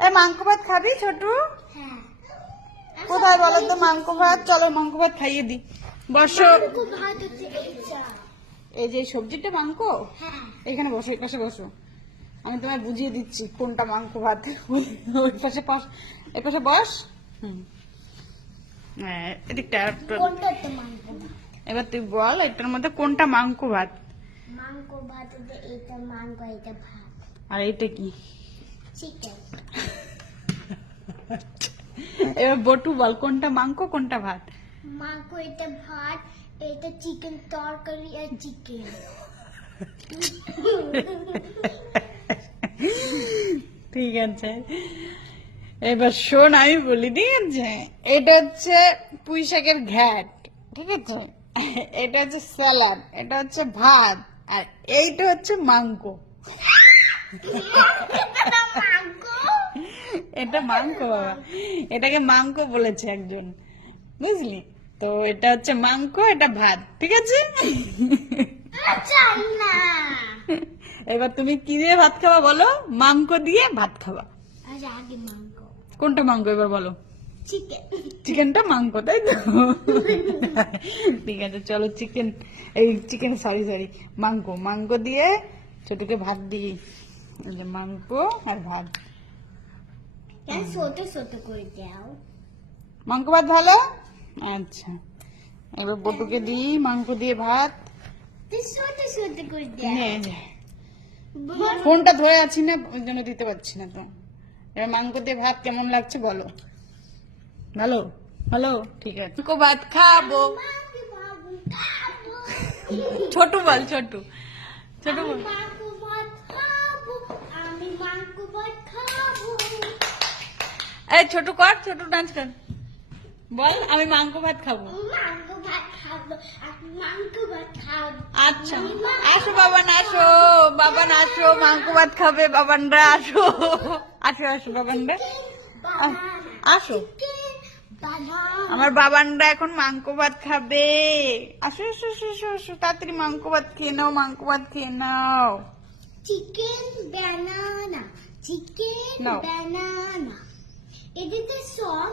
এ মাংস ভাত খাবি ছোটু? হ্যাঁ। কোথায় বলো তো মাংস ভাত? চলো মাংস ভাত খাইয়ে দি। বসো। ভাত হচ্ছে এইটা। এই যে সবজিটা মাংস, হ্যাঁ। এখানে বসো, এই পাশে বসো, আমি তোমায় বুঝিয়ে দিচ্ছি কোনটা মাংস ভাত। ওই পাশে এই পাশে বস। হ্যাঁ, এদিকটা কোনটা তো মাংস ভাত? এবার তুই বল এটার মধ্যে কোনটা মাংস ভাত? মাংস ভাত হচ্ছে এইটা মাংস, এটা ভাত। আর এটা কি? চিকেন। এবার বটু বল কোনটা মাংস কোনটা ভাত? মাংস এটা ভাত, এটা চিকেন তরকারি আর চিকেন। ঠিক আছে, এবার শোন আমি বলি, ঠিক আছে? এটা হচ্ছে পুঁই শাকের ঘ্যাট, ঠিক আছে? এটা হচ্ছে স্যালাড, এটা হচ্ছে ভাত, আর এইটা হচ্ছে মাংস। এটা মাংস বাবা, এটাকে মাংস বলেছে একজন, বুঝলি তো? এটা হচ্ছে মাংস, এটা ভাত, ঠিক আছে? এবার তুমি কি দিয়ে ভাত খাবা বলো? মাংস দিয়ে ভাত খাবা। আচ্ছা, আগে মাংস। কোনটা মাংস এবার বলো? চিকেন। চিকেনটা মাংস, তাই তো? ঠিক আছে, চলো চিকেন, এই চিকেন সরি মাংস দিয়ে ছোটকে ভাত দিই। এই যে মাংস আর ভাত। ছোট ছোট করে দাও। মাংস ভাত ভালো? আচ্ছা, এবার বটুকে দিই মাংস দিয়ে ভাত। ছোট ছোট করে দাও। নে, এই যে। ফোনটা ধরে আছি না, ওই জন্য দিতে পারছি না তো। এবার মাংস দিয়ে ভাত কেমন লাগছে বলো? ভালো? ভালো, ঠিক আছে। মাংস ভাত খাবো। ছোট বল, ছোট বল। আমি মাংস ভাত খাবো। এই ছোট কর, ছোট ডান্স কর, বল আমি মাংস ভাত খাবো। মাংস ভাত খাবো, আমি মাংস ভাত খাবো। আচ্ছা, আসো বাবান, আসো বাবান, আসো মাংস ভাত খাবে বাবানরা, আসো আসো বাবানরা, আসো। আমার বাবানরা এখন মাংস ভাত খাবে। আসো আসো আসো আসো আসো, তাড়াতাড়ি মাংস ভাত খেয়ে নাও, মাংস ভাত খেয়ে নাও। চিকেন বানানা, চিকেন নাও। বানানা, এটাতে সব